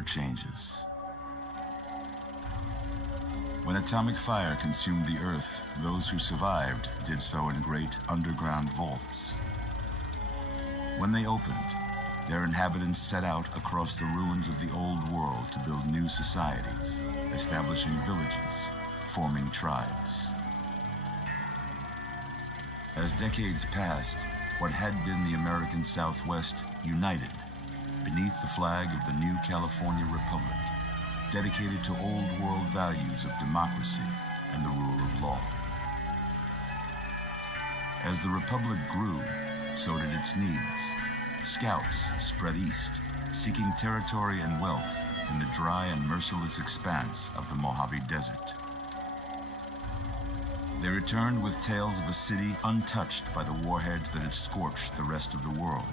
never changes. When atomic fire consumed the Earth, those who survived did so in great underground vaults. When they opened, their inhabitants set out across the ruins of the old world to build new societies, establishing villages, forming tribes. As decades passed, what had been the American Southwest united beneath the flag of the new California Republic, dedicated to old world values of democracy and the rule of law. As the Republic grew, so did its needs. Scouts spread east, seeking territory and wealth in the dry and merciless expanse of the Mojave Desert. They returned with tales of a city untouched by the warheads that had scorched the rest of the world,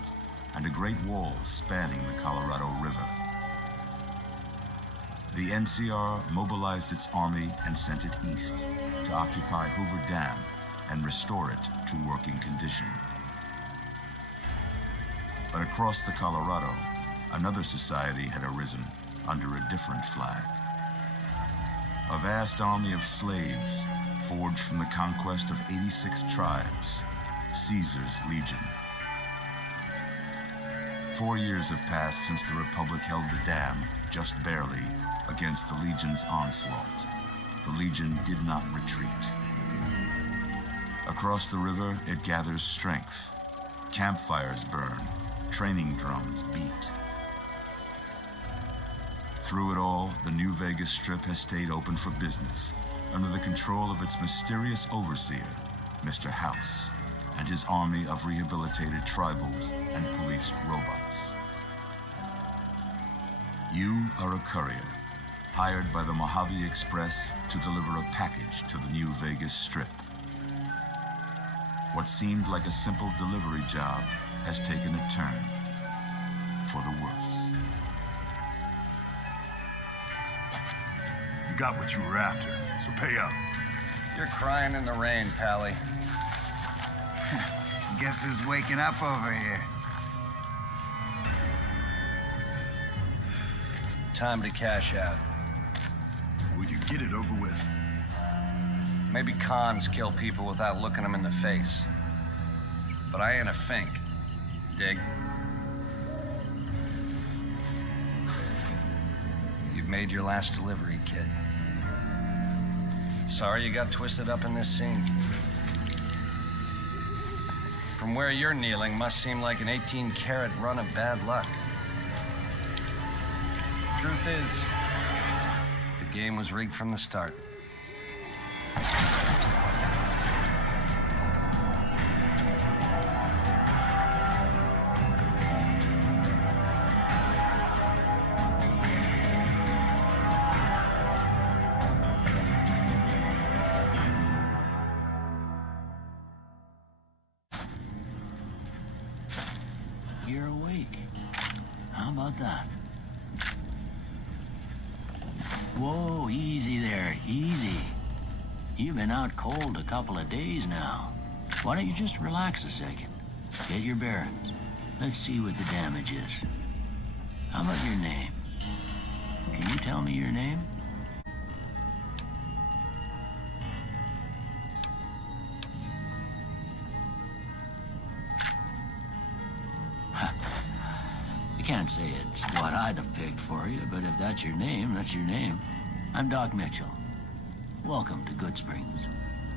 and a great wall spanning the Colorado River. The NCR mobilized its army and sent it east to occupy Hoover Dam and restore it to working condition. But across the Colorado, another society had arisen under a different flag. A vast army of slaves forged from the conquest of 86 tribes, Caesar's Legion. 4 years have passed since the Republic held the dam, just barely, against the Legion's onslaught. The Legion did not retreat. Across the river, it gathers strength. Campfires burn, training drums beat. Through it all, the New Vegas Strip has stayed open for business, under the control of its mysterious overseer, Mr. House, and his army of rehabilitated tribals and police robots. You are a courier, hired by the Mojave Express to deliver a package to the New Vegas Strip. What seemed like a simple delivery job has taken a turn for the worse. You got what you were after, so pay up. You're crying in the rain, Pally. Guess who's waking up over here? Time to cash out. Will you get it over with? Maybe cons kill people without looking them in the face. But I ain't a fink. Dig? You've made your last delivery, kid. Sorry you got twisted up in this scene. From where you're kneeling must seem like an 18-carat run of bad luck. Truth is, the game was rigged from the start. You're awake. How about that? Whoa, easy there, easy. You've been out cold a couple of days now. Why don't you just relax a second? Get your bearings. Let's see what the damage is. How about your name? Can you tell me your name? I can't say it's what I'd have picked for you, but if that's your name, that's your name. I'm Doc Mitchell. Welcome to Goodsprings.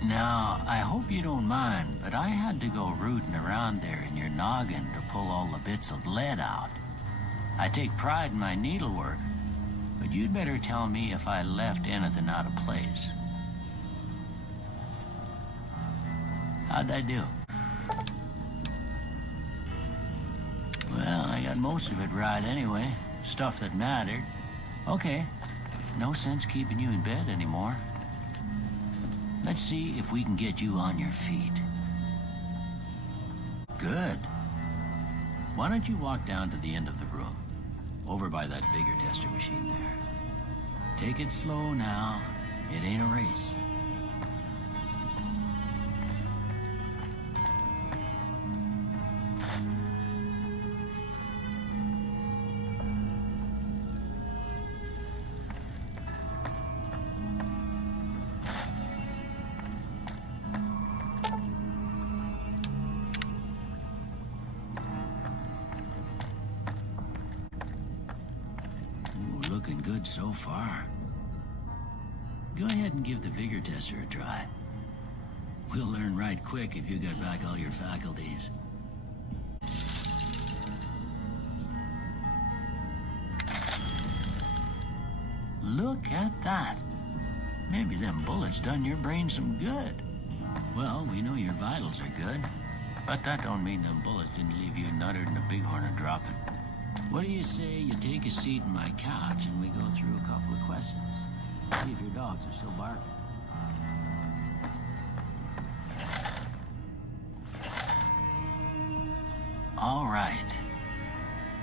Now, I hope you don't mind, but I had to go rooting around there in your noggin to pull all the bits of lead out. I take pride in my needlework, but you'd better tell me if I left anything out of place. How'd I do? Well, I got most of it right anyway. Stuff that mattered. Okay, no sense keeping you in bed anymore. Let's see if we can get you on your feet. Good. Why don't you walk down to the end of the room, over by that bigger tester machine there. Take it slow now. It ain't a race. good so far. Go ahead and give the vigor tester a try. We'll learn right quick if you got back all your faculties. Look at that. Maybe them bullets done your brain some good. Well, we know your vitals are good, but that don't mean them bullets didn't leave you nuttered and a bighorn a dropping. What do you say you take a seat in my couch and we go through a couple of questions? See if your dogs are still barking. All right.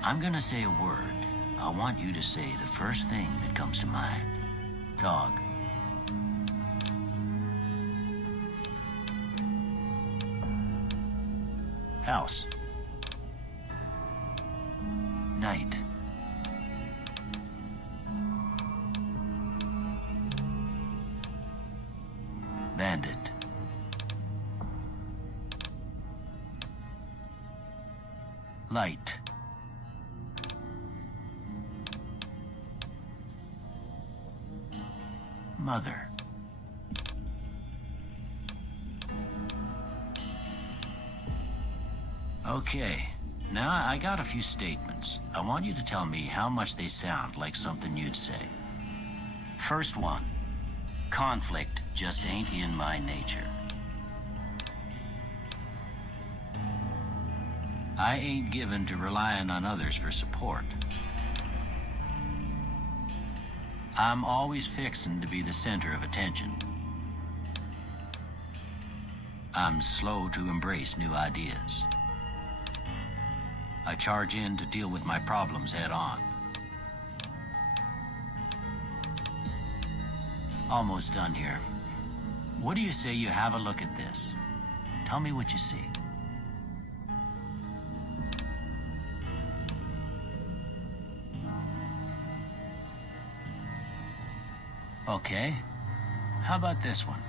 I'm gonna say a word. I want you to say the first thing that comes to mind. Dog. House. Night. Bandit. Light. Mother. Okay, now I got a few statements. I want you to tell me how much they sound like something you'd say. First one, conflict just ain't in my nature. I ain't given to relying on others for support. I'm always fixin' to be the center of attention. I'm slow to embrace new ideas. I charge in to deal with my problems head on. Almost done here. What do you say you have a look at this? Tell me what you see. Okay. How about this one?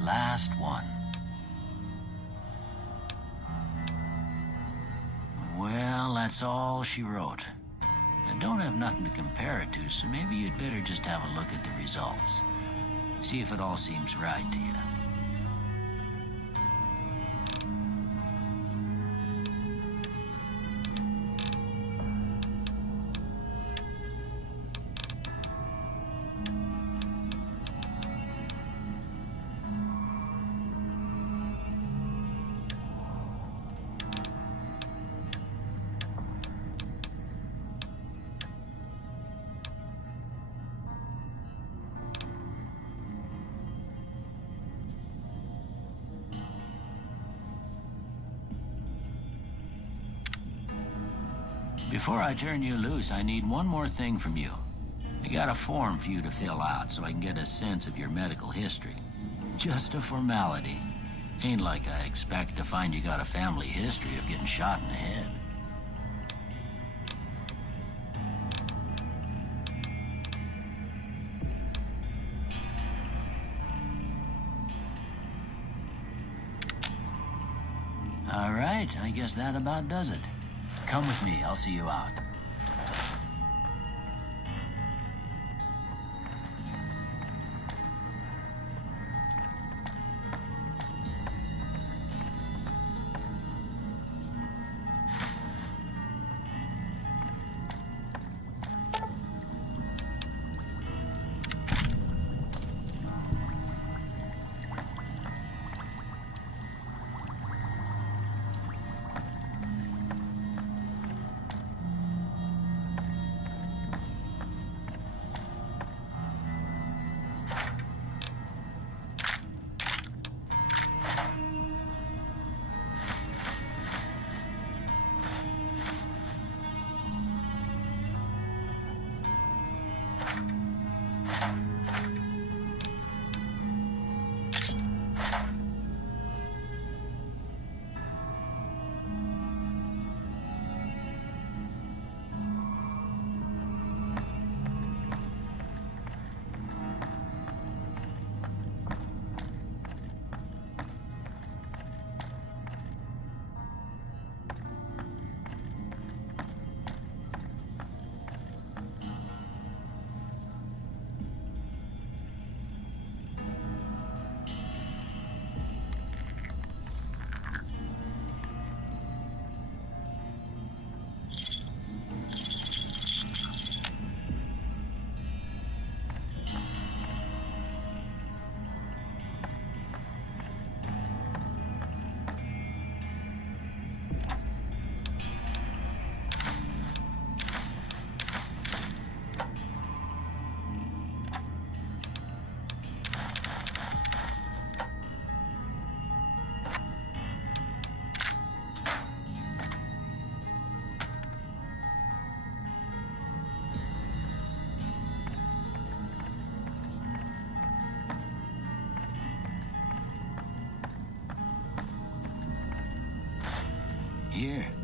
Last one. Well, that's all she wrote. I don't have nothing to compare it to, so maybe you'd better just have a look at the results. See if it all seems right to you. Before I turn you loose, I need one more thing from you. I got a form for you to fill out so I can get a sense of your medical history. Just a formality. Ain't like I expect to find you got a family history of getting shot in the head. All right, I guess that about does it. Come with me, I'll see you out.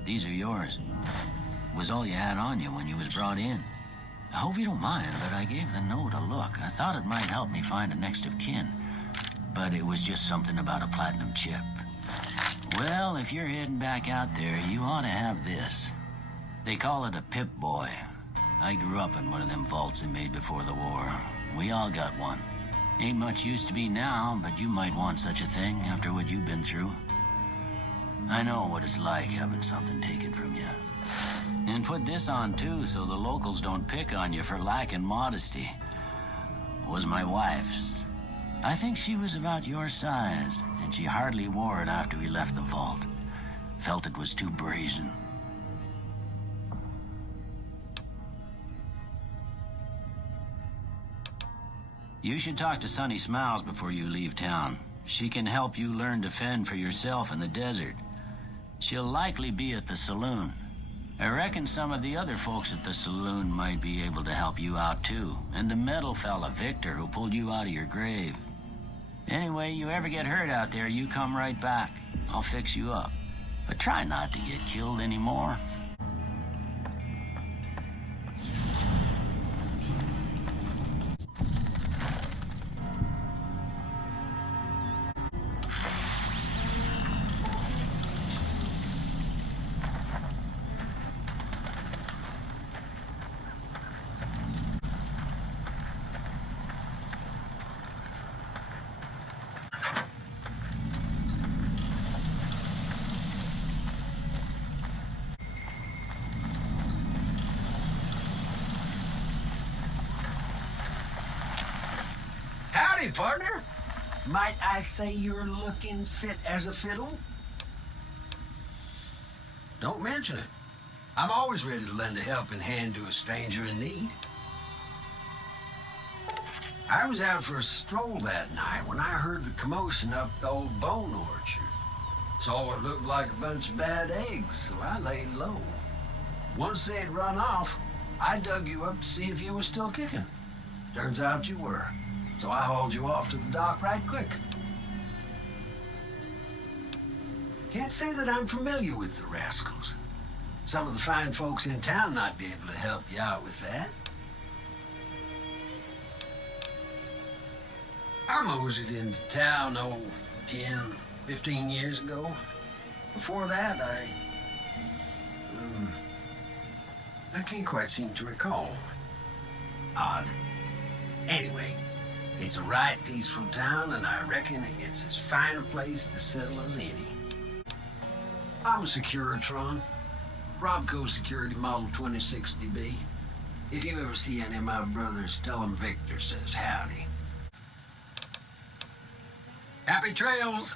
These are yours. It was all you had on you when you was brought in. I hope you don't mind, but I gave the note a look. I thought it might help me find a next of kin. But it was just something about a platinum chip. Well, if you're heading back out there, you ought to have this. They call it a Pip-Boy. I grew up in one of them vaults they made before the war. We all got one. Ain't much use to be now, but you might want such a thing after what you've been through. I know what it's like having something taken from you. And put this on too, so the locals don't pick on you for lacking modesty. It was my wife's. I think she was about your size, and she hardly wore it after we left the vault. Felt it was too brazen. You should talk to Sunny Smiles before you leave town. She can help you learn to fend for yourself in the desert. She'll likely be at the saloon. I reckon some of the other folks at the saloon might be able to help you out too. And the metal fella, Victor, who pulled you out of your grave. Anyway, you ever get hurt out there, you come right back. I'll fix you up. But try not to get killed anymore. Howdy, partner. Might I say you're looking fit as a fiddle? Don't mention it. I'm always ready to lend a helping hand to a stranger in need. I was out for a stroll that night when I heard the commotion up the old bone orchard. Saw what looked like a bunch of bad eggs, so I laid low. Once they'd run off, I dug you up to see if you were still kicking. Turns out you were. So I hauled you off to the dock right quick. Can't say that I'm familiar with the rascals. Some of the fine folks in town might be able to help you out with that. I moseyed into town, 10, 15 years ago. Before that, I can't quite seem to recall. Odd. Anyway, it's a right peaceful town, and I reckon it's as fine a place to settle as any. I'm a Securitron. Robco Security Model 2060B. If you ever see any of my brothers, tell them Victor says howdy. Happy trails!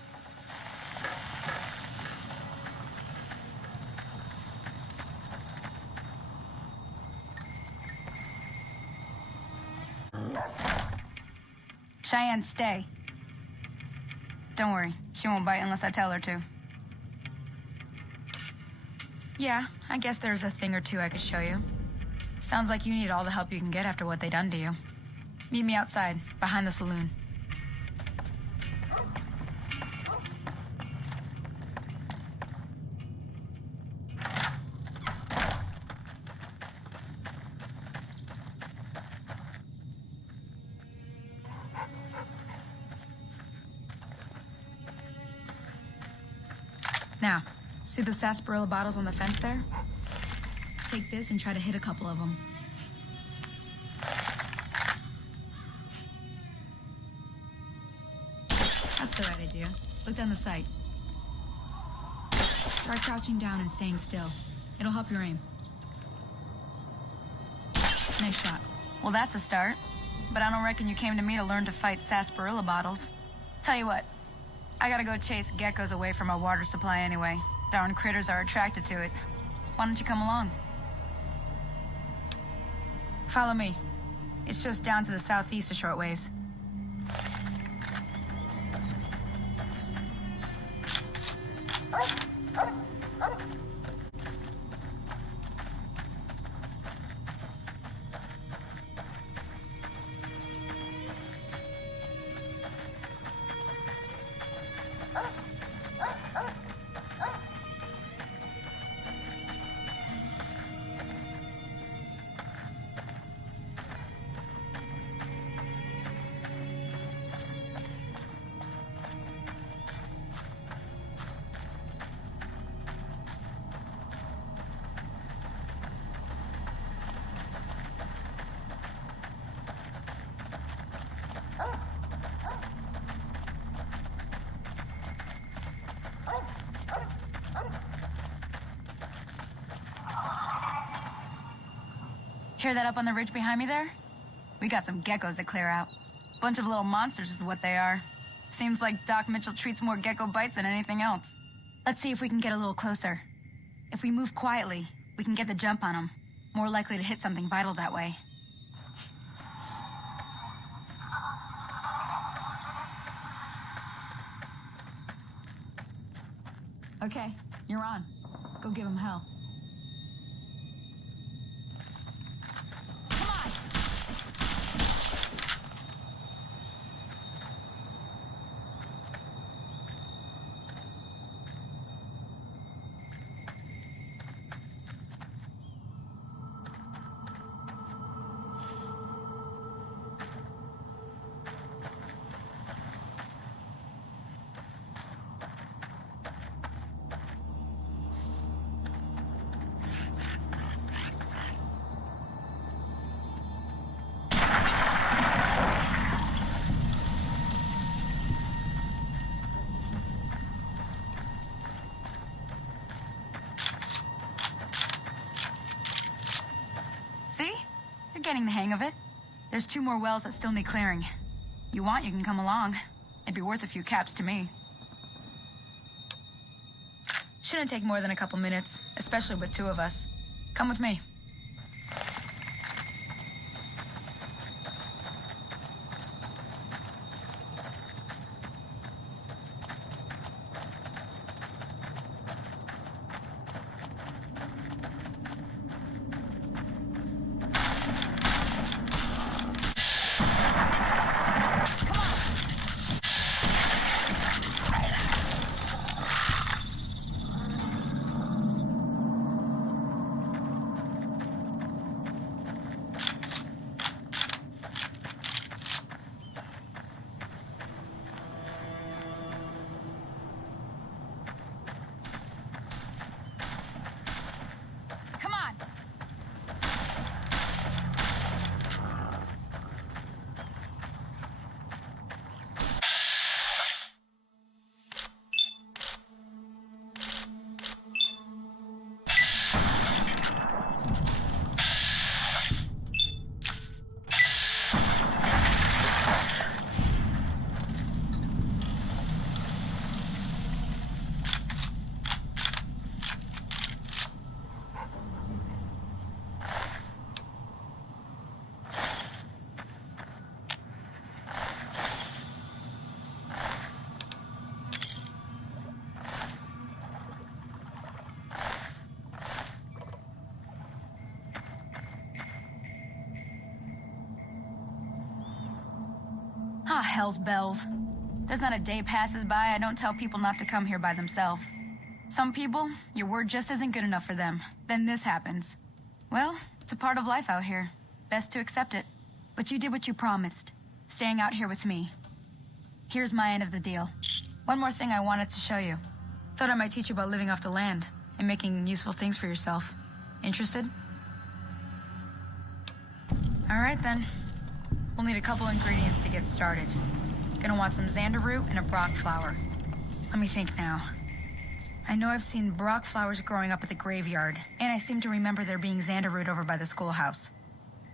Cheyenne, stay. Don't worry, she won't bite unless I tell her to. Yeah, I guess there's a thing or two I could show you. Sounds like you need all the help you can get after what they done to you. Meet me outside, behind the saloon. Now, see the sarsaparilla bottles on the fence there? Take this and try to hit a couple of them. That's the right idea. Look down the sight. Try crouching down and staying still. It'll help your aim. Nice shot. Well, that's a start. But I don't reckon you came to me to learn to fight sarsaparilla bottles. Tell you what, I gotta go chase geckos away from our water supply anyway. Darn critters are attracted to it. Why don't you come along? Follow me. It's just down to the southeast a short ways. Hear that up on the ridge behind me there? We got some geckos to clear out. Bunch of little monsters is what they are. Seems like Doc Mitchell treats more gecko bites than anything else. Let's see if we can get a little closer. If we move quietly, we can get the jump on them. More likely to hit something vital that way. Okay, you're on. Go give him hell. Come on! See? You're getting the hang of it. There's 2 more wells that still need clearing. You want, you can come along. It'd be worth a few caps to me. Shouldn't take more than a couple minutes, especially with 2 of us. Come with me. Ah, hell's bells. There's not a day passes by I don't tell people not to come here by themselves. Some people, your word just isn't good enough for them. Then this happens. Well, it's a part of life out here. Best to accept it. But you did what you promised, staying out here with me. Here's my end of the deal. One more thing I wanted to show you. Thought I might teach you about living off the land and making useful things for yourself. Interested? All right then. We'll need a couple ingredients to get started. Gonna want some xander root and a brock flower. Let me think now. I know I've seen brock flowers growing up at the graveyard, and I seem to remember there being xander root over by the schoolhouse.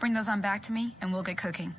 Bring those on back to me, and we'll get cooking.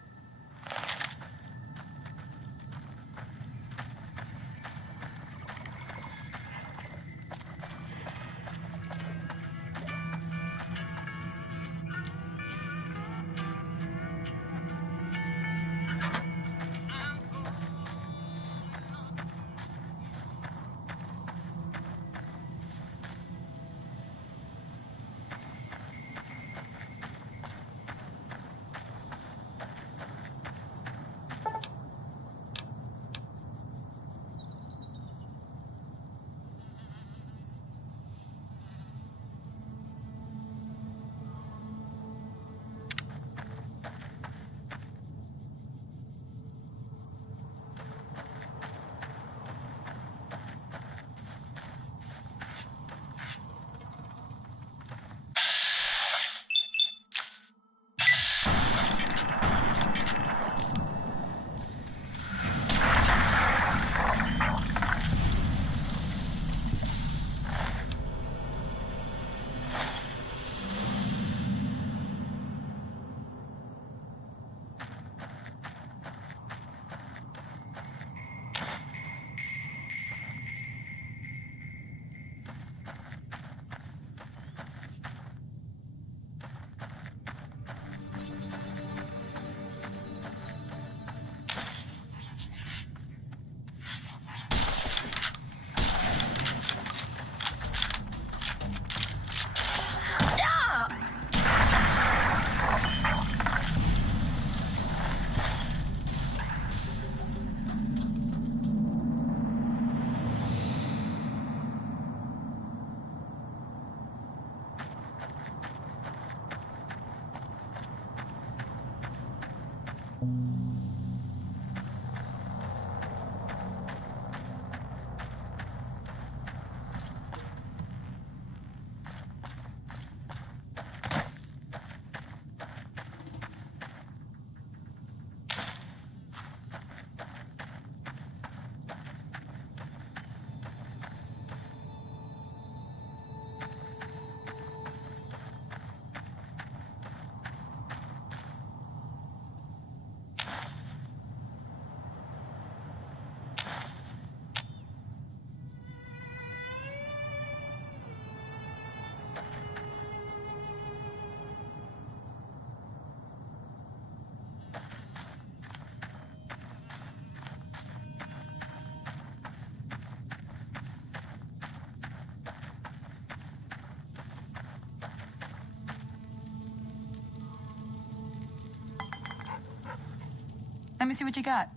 Let me see what you got.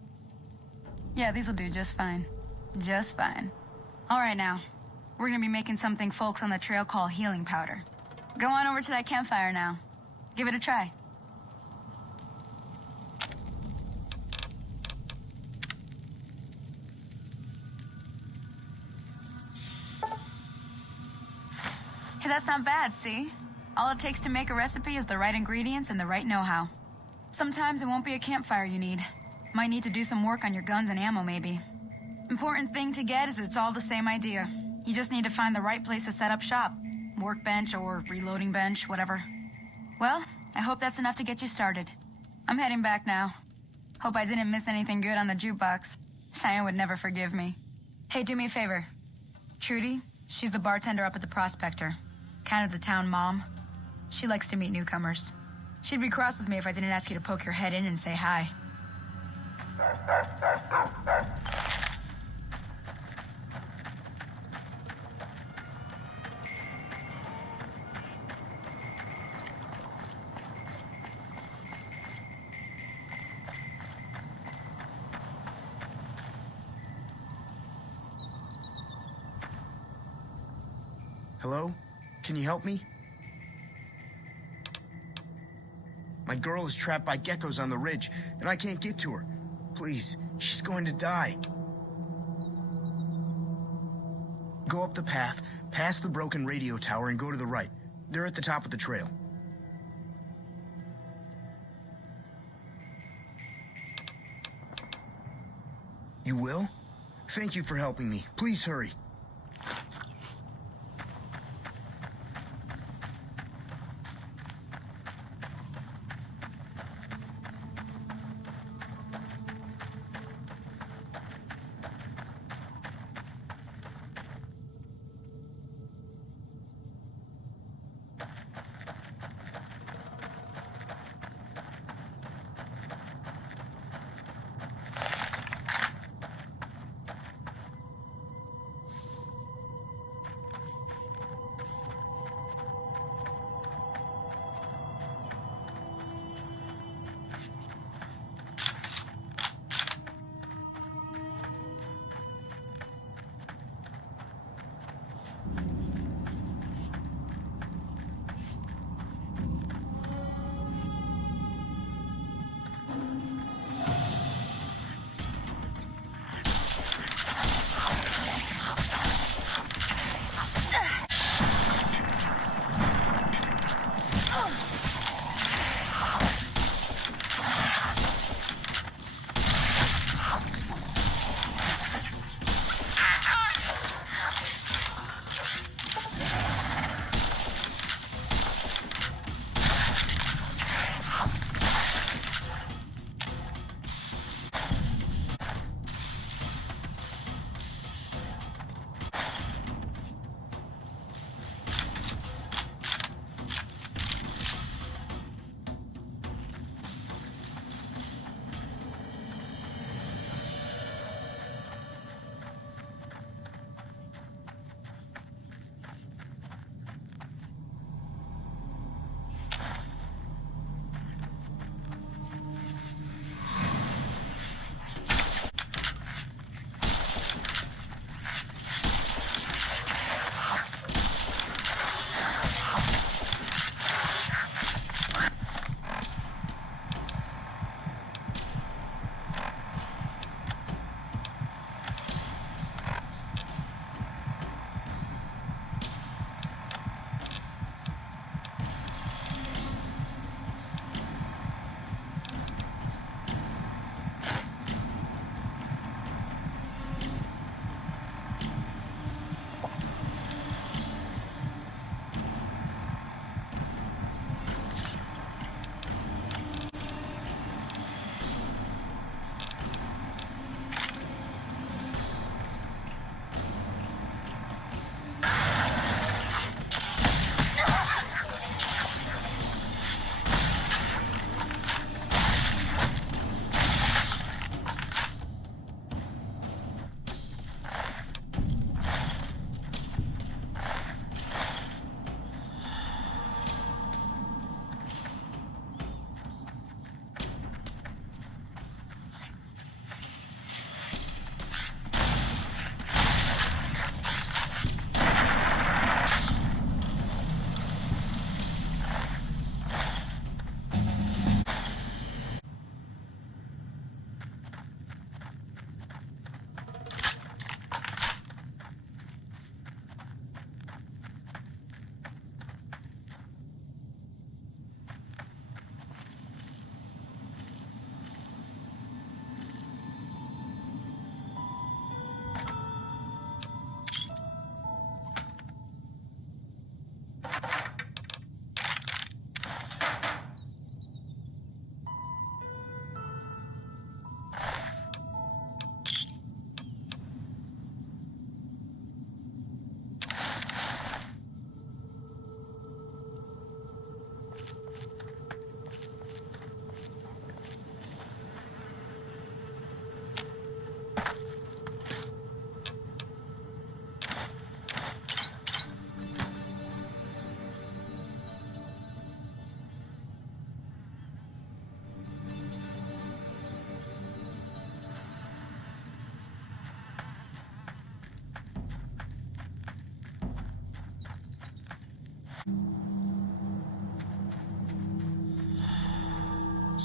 Yeah, these'll do just fine. Just fine. All right, now. We're gonna be making something folks on the trail call healing powder. Go on over to that campfire now. Give it a try. Hey, that's not bad, see? All it takes to make a recipe is the right ingredients and the right know-how. Sometimes it won't be a campfire you need. Might need to do some work on your guns and ammo, maybe. Important thing to get is it's all the same idea. You just need to find the right place to set up shop. Workbench or reloading bench, whatever. Well, I hope that's enough to get you started. I'm heading back now. Hope I didn't miss anything good on the jukebox. Cheyenne would never forgive me. Hey, do me a favor. Trudy, she's the bartender up at the Prospector. Kind of the town mom. She likes to meet newcomers. She'd be cross with me if I didn't ask you to poke your head in and say hi. Hello? Can you help me? My girl is trapped by geckos on the ridge, and I can't get to her. Please, she's going to die. Go up the path, past the broken radio tower, and go to the right. They're at the top of the trail. You will? Thank you for helping me. Please hurry.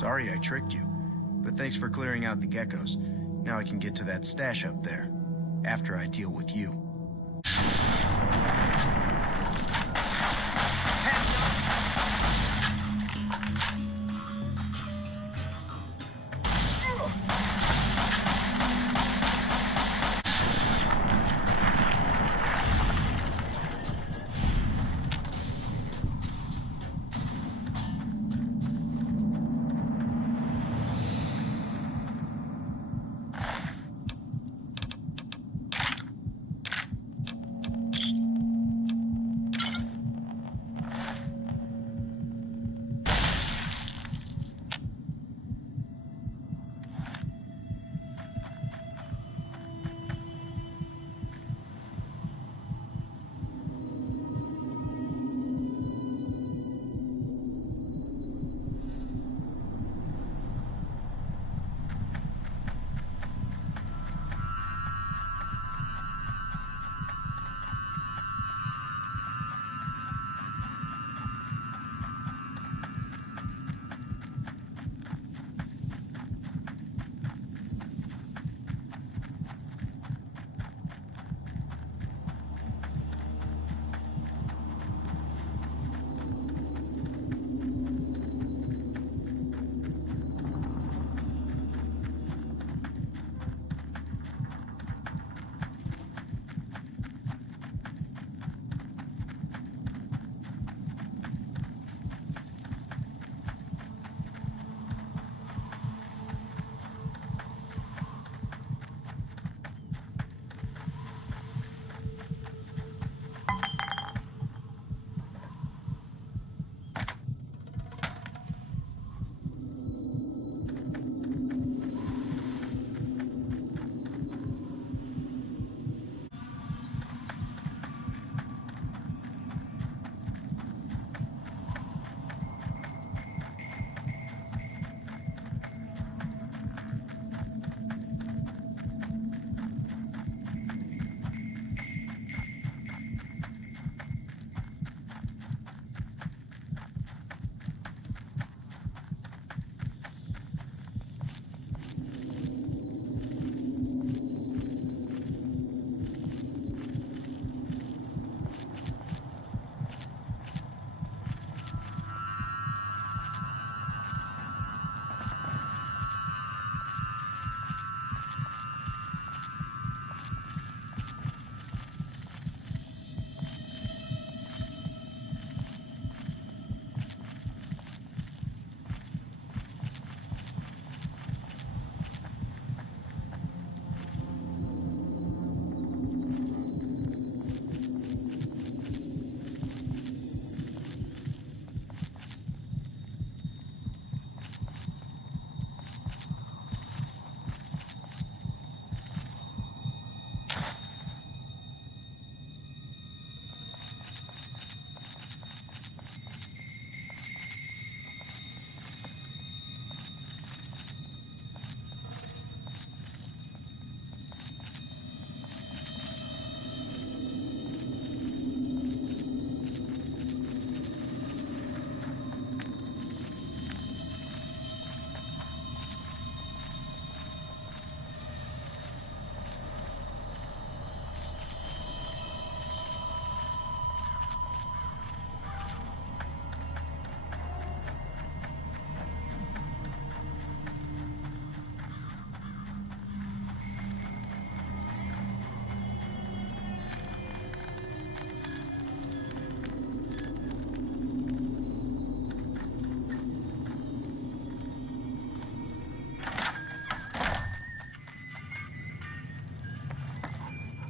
Sorry I tricked you, but thanks for clearing out the geckos. Now I can get to that stash up there, after I deal with you.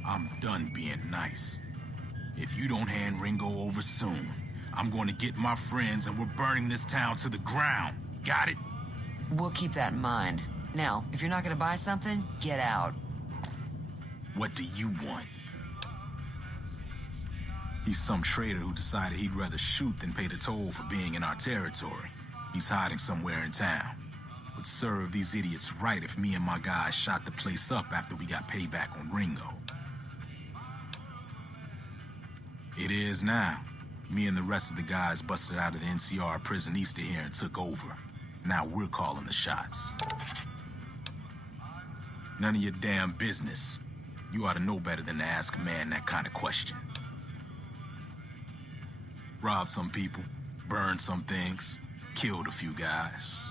I'm done being nice. If you don't hand Ringo over soon, I'm going to get my friends and we're burning this town to the ground. Got it? We'll keep that in mind. Now, if you're not gonna buy something, get out. What do you want? He's some traitor who decided he'd rather shoot than pay the toll for being in our territory. He's hiding somewhere in town. Would serve these idiots right if me and my guys shot the place up after we got payback on Ringo. It is now. Me and the rest of the guys busted out of the NCR prison east of here and took over. Now we're calling the shots. None of your damn business. You ought to know better than to ask a man that kind of question. Robbed some people, burned some things, killed a few guys.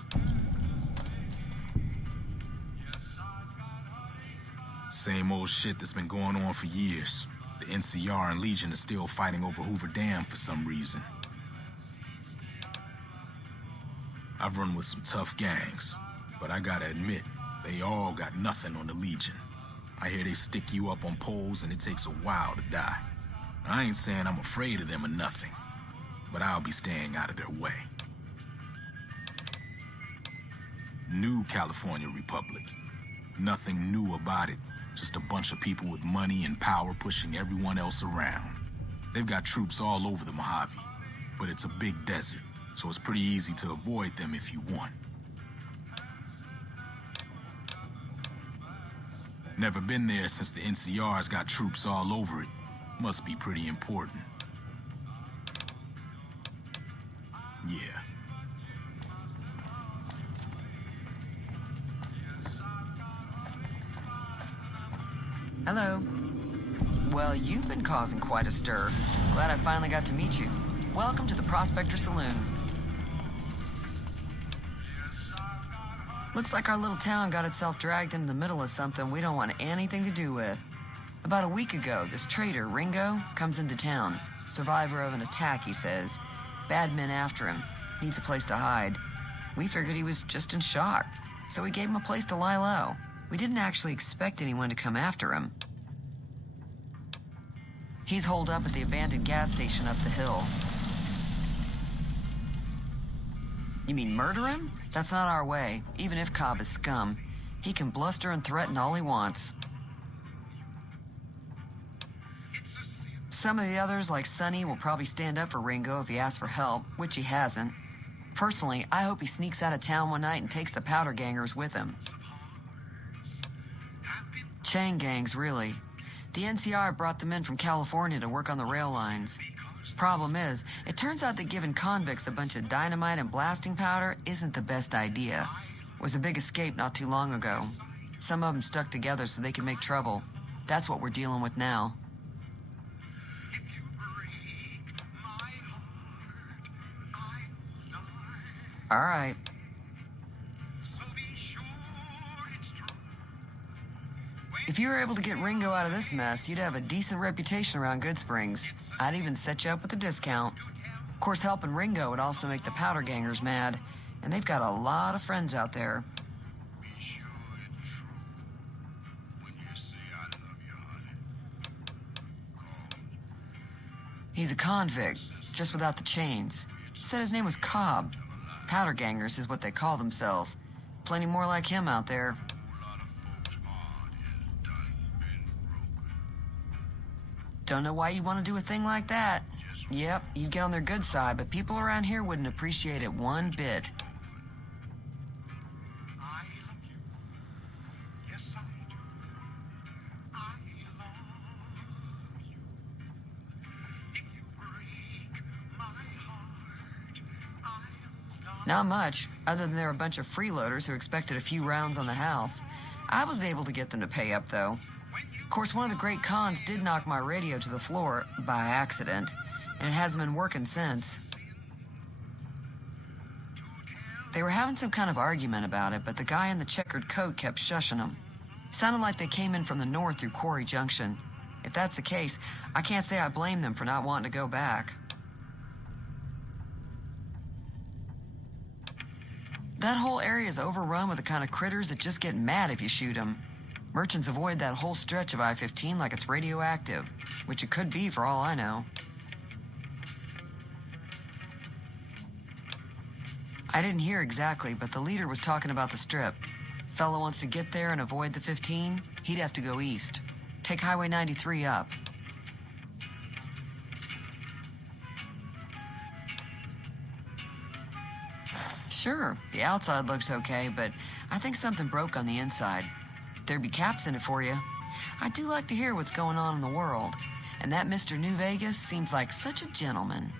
Same old shit that's been going on for years. The NCR and Legion are still fighting over Hoover Dam for some reason. I've run with some tough gangs, but I gotta admit, they all got nothing on the Legion. I hear they stick you up on poles and it takes a while to die. I ain't saying I'm afraid of them or nothing, but I'll be staying out of their way. New California Republic. Nothing new about it. Just a bunch of people with money and power pushing everyone else around. They've got troops all over the Mojave, but it's a big desert, so it's pretty easy to avoid them if you want. Never been there since the NCR's got troops all over it. Must be pretty important. Yeah. Hello. Well, you've been causing quite a stir. Glad I finally got to meet you. Welcome to the Prospector Saloon. Looks like our little town got itself dragged into the middle of something we don't want anything to do with. About a week ago, this trader, Ringo, comes into town. Survivor of an attack, he says. Bad men after him. Needs a place to hide. We figured he was just in shock, so we gave him a place to lie low. We didn't actually expect anyone to come after him. He's holed up at the abandoned gas station up the hill. You mean murder him? That's not our way. Even if Cobb is scum, he can bluster and threaten all he wants. Some of the others, like Sonny, will probably stand up for Ringo if he asks for help, which he hasn't. Personally, I hope he sneaks out of town one night and takes the powder gangers with him. Chain gangs, really. The NCR brought them in from California to work on the rail lines. Problem is, it turns out that giving convicts a bunch of dynamite and blasting powder isn't the best idea. Was a big escape not too long ago. Some of them stuck together so they could make trouble. That's what we're dealing with now. All right. If you were able to get Ringo out of this mess, you'd have a decent reputation around Goodsprings. I'd even set you up with a discount. Of course, helping Ringo would also make the powder gangers mad, and they've got a lot of friends out there. He's a convict, just without the chains. Said his name was Cobb. Powder gangers is what they call themselves. Plenty more like him out there. Don't know why you'd want to do a thing like that. Yep, you'd get on their good side, but people around here wouldn't appreciate it one bit. Not much, other than they're a bunch of freeloaders who expected a few rounds on the house. I was able to get them to pay up, though. Of course, one of the great cons did knock my radio to the floor, by accident, and it hasn't been working since. They were having some kind of argument about it, but the guy in the checkered coat kept shushing them. Sounded like they came in from the north through Quarry Junction. If that's the case, I can't say I blame them for not wanting to go back. That whole area is overrun with the kind of critters that just get mad if you shoot them. Merchants avoid that whole stretch of I-15 like it's radioactive, which it could be for all I know. I didn't hear exactly, but the leader was talking about the strip. Fellow wants to get there and avoid the 15, he'd have to go east. Take Highway 93 up. Sure, the outside looks okay, but I think something broke on the inside. There'd be caps in it for you. I do like to hear what's going on in the world, and that Mr. New Vegas seems like such a gentleman.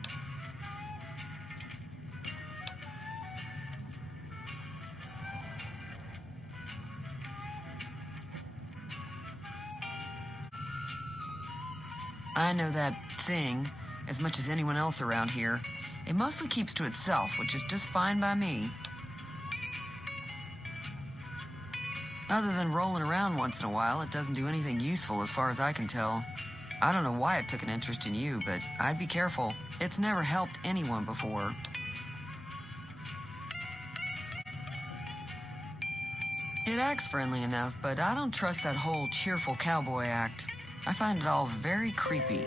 I know that thing as much as anyone else around here. It mostly keeps to itself, which is just fine by me. Other than rolling around once in a while, it doesn't do anything useful as far as I can tell. I don't know why it took an interest in you, but I'd be careful. It's never helped anyone before. It acts friendly enough, but I don't trust that whole cheerful cowboy act. I find it all very creepy.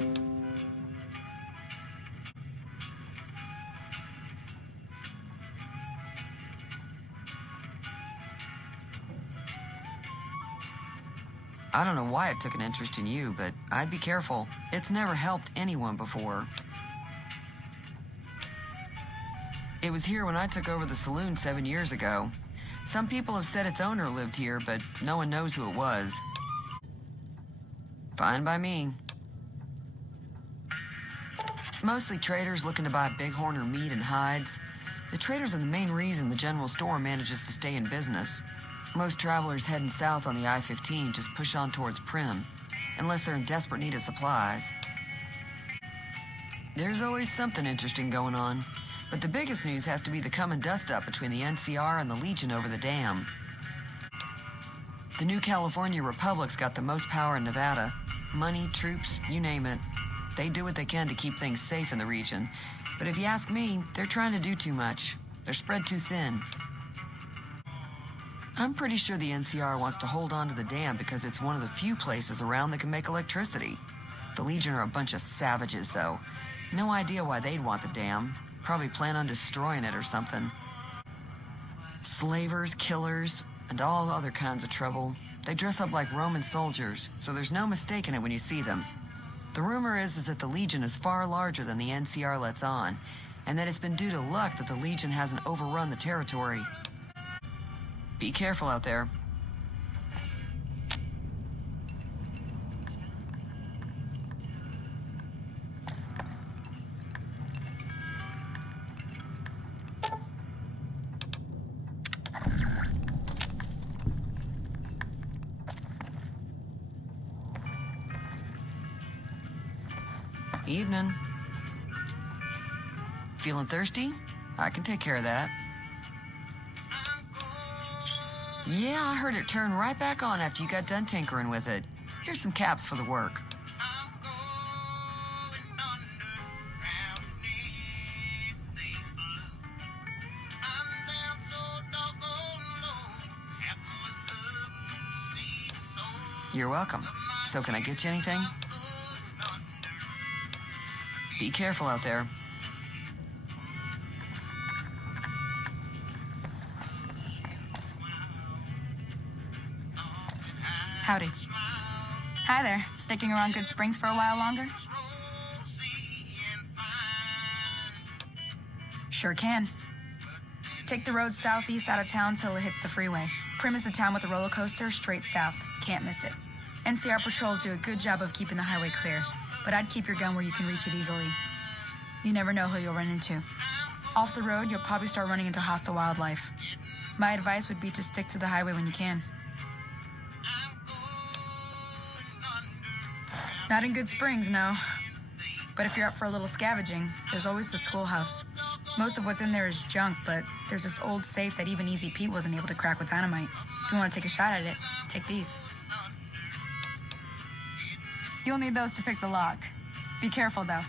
I don't know why it took an interest in you, but I'd be careful. It's never helped anyone before. It was here when I took over the saloon 7 years ago. Some people have said its owner lived here, but no one knows who it was. Fine by me. Mostly traders looking to buy bighorn or meat and hides. The traders are the main reason the general store manages to stay in business. Most travelers heading south on the I-15 just push on towards Primm, unless they're in desperate need of supplies. There's always something interesting going on, but the biggest news has to be the come and dust up between the NCR and the Legion over the dam. The new California Republic's got the most power in Nevada. Money, troops, you name it. They do what they can to keep things safe in the region, but if you ask me, they're trying to do too much. They're spread too thin. I'm pretty sure the NCR wants to hold on to the dam because it's one of the few places around that can make electricity. The Legion are a bunch of savages, though. No idea why they'd want the dam. Probably plan on destroying it or something. Slavers, killers, and all other kinds of trouble. They dress up like Roman soldiers, so there's no mistaking it when you see them. The rumor is that the Legion is far larger than the NCR lets on, and that it's been due to luck that the Legion hasn't overrun the territory. Be careful out there. Evening. Feeling thirsty? I can take care of that. Yeah, I heard it turn right back on after you got done tinkering with it. Here's some caps for the work. You're welcome. So can I get you anything? Be careful out there. Howdy. Hi there. Sticking around Goodsprings for a while longer? Sure can. Take the road southeast out of town till it hits the freeway. Primm is the town with the roller coaster straight south. Can't miss it. NCR patrols do a good job of keeping the highway clear, but I'd keep your gun where you can reach it easily. You never know who you'll run into. Off the road, you'll probably start running into hostile wildlife. My advice would be to stick to the highway when you can. Not in Goodsprings, no. But if you're up for a little scavenging, there's always the schoolhouse. Most of what's in there is junk, but there's this old safe that even Easy Pete wasn't able to crack with dynamite. If you want to take a shot at it, take these. You'll need those to pick the lock. Be careful, though.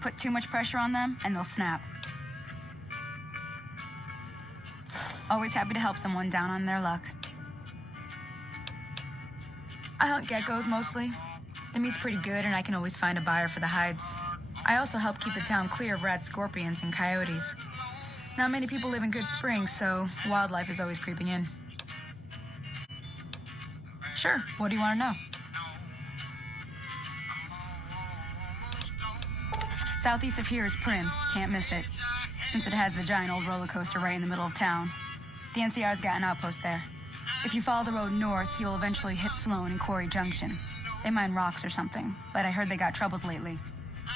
Put too much pressure on them, and they'll snap. Always happy to help someone down on their luck. I hunt geckos mostly. The meat's pretty good, and I can always find a buyer for the hides. I also help keep the town clear of rat scorpions and coyotes. Not many people live in Goodsprings, so wildlife is always creeping in. Sure, what do you want to know? Southeast of here is Primm, can't miss it, since it has the giant old roller coaster right in the middle of town. The NCR's got an outpost there. If you follow the road north, you'll eventually hit Sloan and Quarry Junction. They mine rocks or something, but I heard they got troubles lately.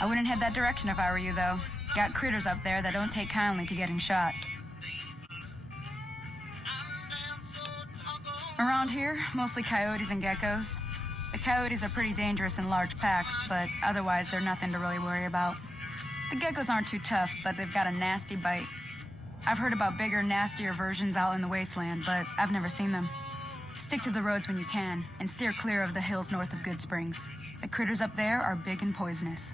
I wouldn't head that direction if I were you, though. Got critters up there that don't take kindly to getting shot. Around here, mostly coyotes and geckos. The coyotes are pretty dangerous in large packs, but otherwise they're nothing to really worry about. The geckos aren't too tough, but they've got a nasty bite. I've heard about bigger, nastier versions out in the wasteland, but I've never seen them. Stick to the roads when you can, and steer clear of the hills north of Goodsprings. The critters up there are big and poisonous.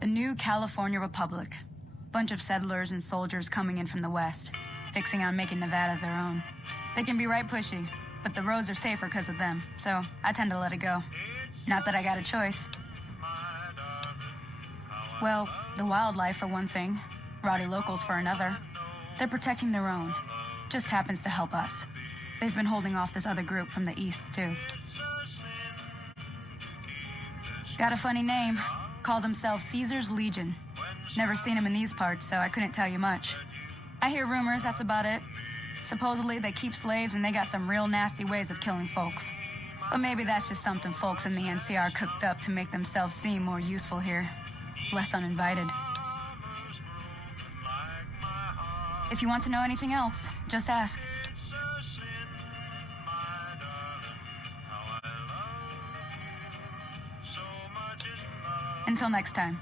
The new California Republic. Bunch of settlers and soldiers coming in from the west, fixing on making Nevada their own. They can be right pushy, but the roads are safer because of them, so I tend to let it go. Not that I got a choice. Well, the wildlife for one thing, rowdy locals for another. They're protecting their own. Just happens to help us. They've been holding off this other group from the east, too. Got a funny name. Call themselves Caesar's Legion. Never seen them in these parts, so I couldn't tell you much. I hear rumors, that's about it. Supposedly they keep slaves and they got some real nasty ways of killing folks. But maybe that's just something folks in the NCR cooked up to make themselves seem more useful here. Less uninvited. If you want to know anything else, just ask. Until next time.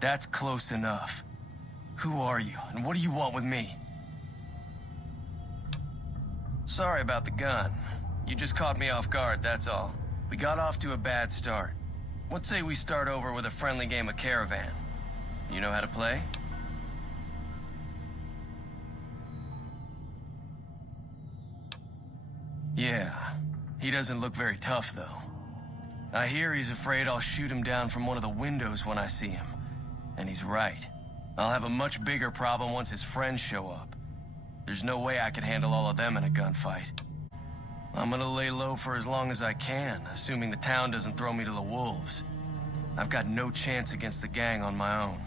That's close enough. Who are you, and what do you want with me? Sorry about the gun. You just caught me off guard, that's all. We got off to a bad start. What say we start over with a friendly game of Caravan? You know how to play? Yeah, he doesn't look very tough, though. I hear he's afraid I'll shoot him down from one of the windows when I see him. And he's right. I'll have a much bigger problem once his friends show up. There's no way I could handle all of them in a gunfight. I'm gonna lay low for as long as I can, assuming the town doesn't throw me to the wolves. I've got no chance against the gang on my own.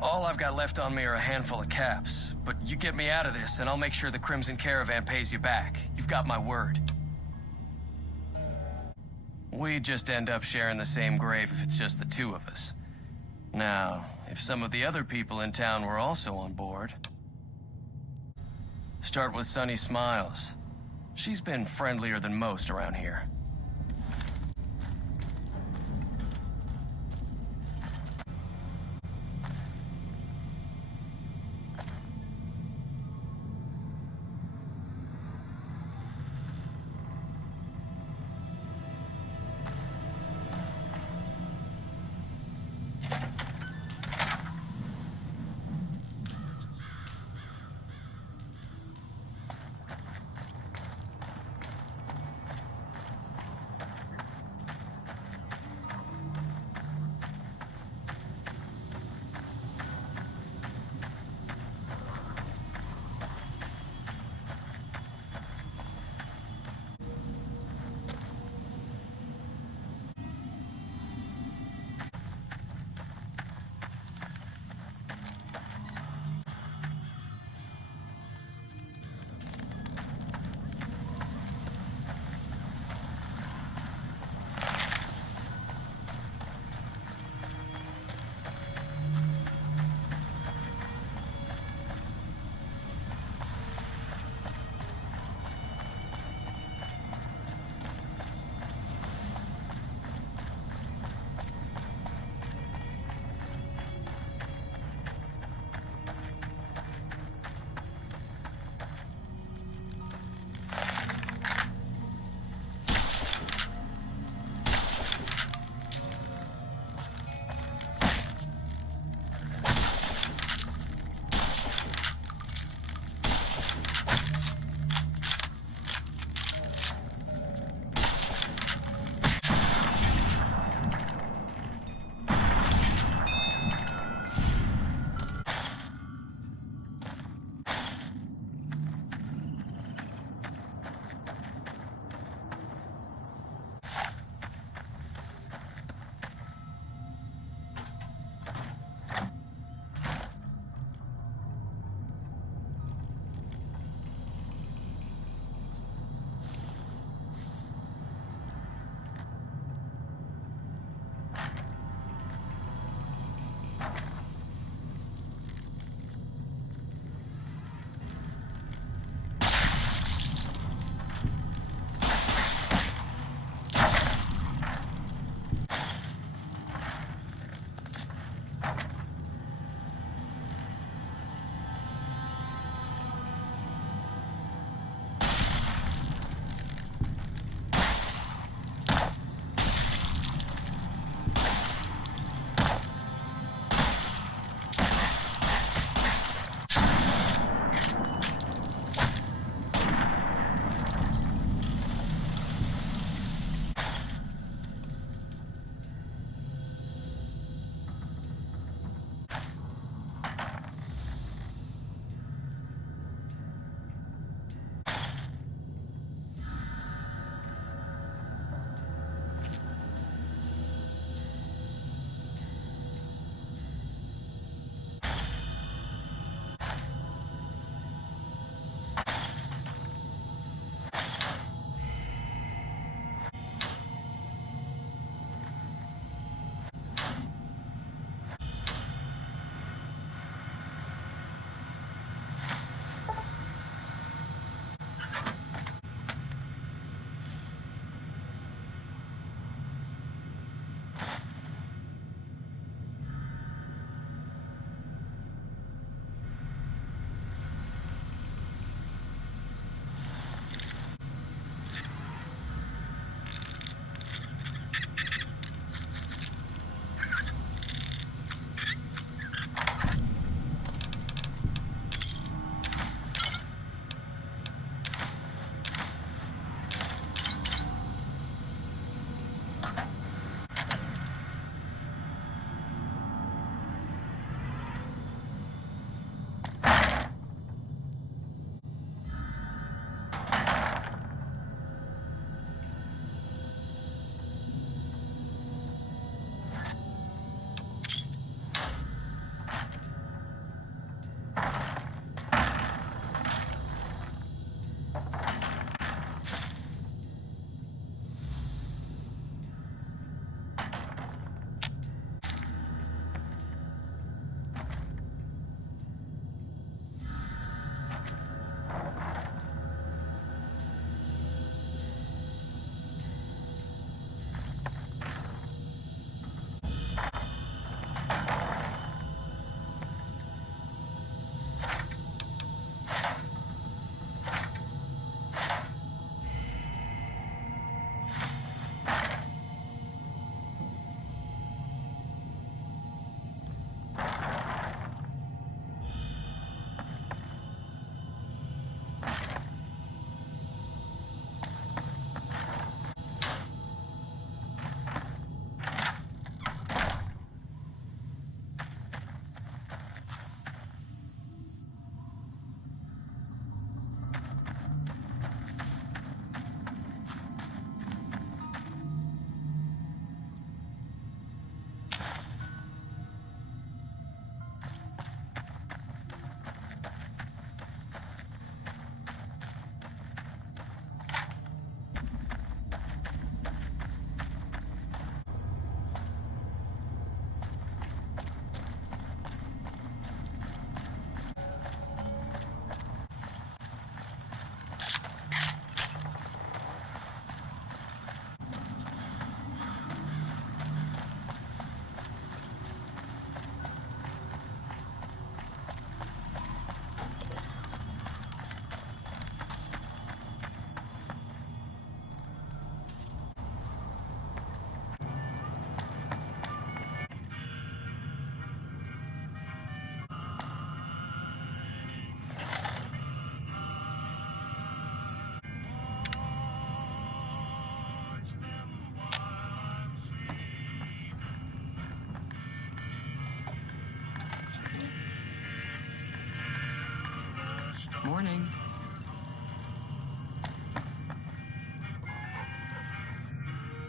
All I've got left on me are a handful of caps, but you get me out of this and I'll make sure the Crimson Caravan pays you back. You've got my word. We just end up sharing the same grave if it's just the two of us. Now, if some of the other people in town were also on board... Start with Sunny Smiles. She's been friendlier than most around here.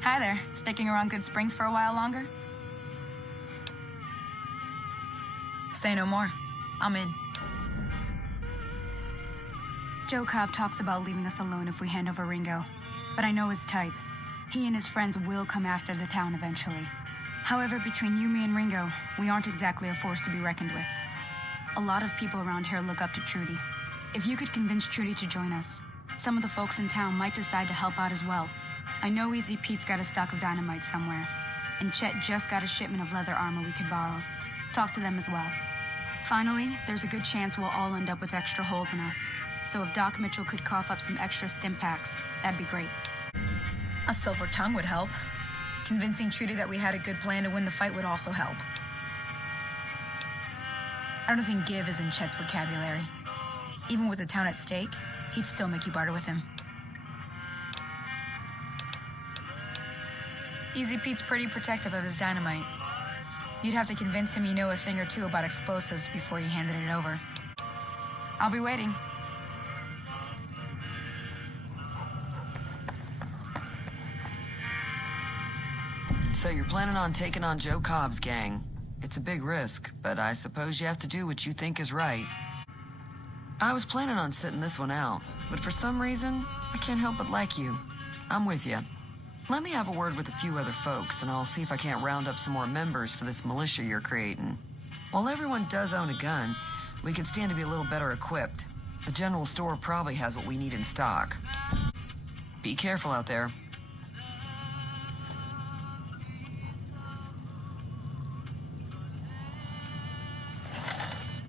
Hi there. Sticking around Goodsprings for a while longer? Say no more. I'm in. Joe Cobb talks about leaving us alone if we hand over Ringo, but I know his type. He and his friends will come after the town eventually. However, between you, me, and Ringo, we aren't exactly a force to be reckoned with. A lot of people around here look up to Trudy. If you could convince Trudy to join us, some of the folks in town might decide to help out as well. I know Easy Pete's got a stock of dynamite somewhere, and Chet just got a shipment of leather armor we could borrow. Talk to them as well. Finally, there's a good chance we'll all end up with extra holes in us. So if Doc Mitchell could cough up some extra stim packs, that'd be great. A silver tongue would help. Convincing Trudy that we had a good plan to win the fight would also help. I don't think give is in Chet's vocabulary. Even with the town at stake, he'd still make you barter with him. Easy Pete's pretty protective of his dynamite. You'd have to convince him you know a thing or two about explosives before you handed it over. I'll be waiting. So you're planning on taking on Joe Cobb's gang. It's a big risk, but I suppose you have to do what you think is right. I was planning on sitting this one out, but for some reason, I can't help but like you. I'm with you. Let me have a word with a few other folks, and I'll see if I can't round up some more members for this militia you're creating. While everyone does own a gun, we could stand to be a little better equipped. The general store probably has what we need in stock. Be careful out there.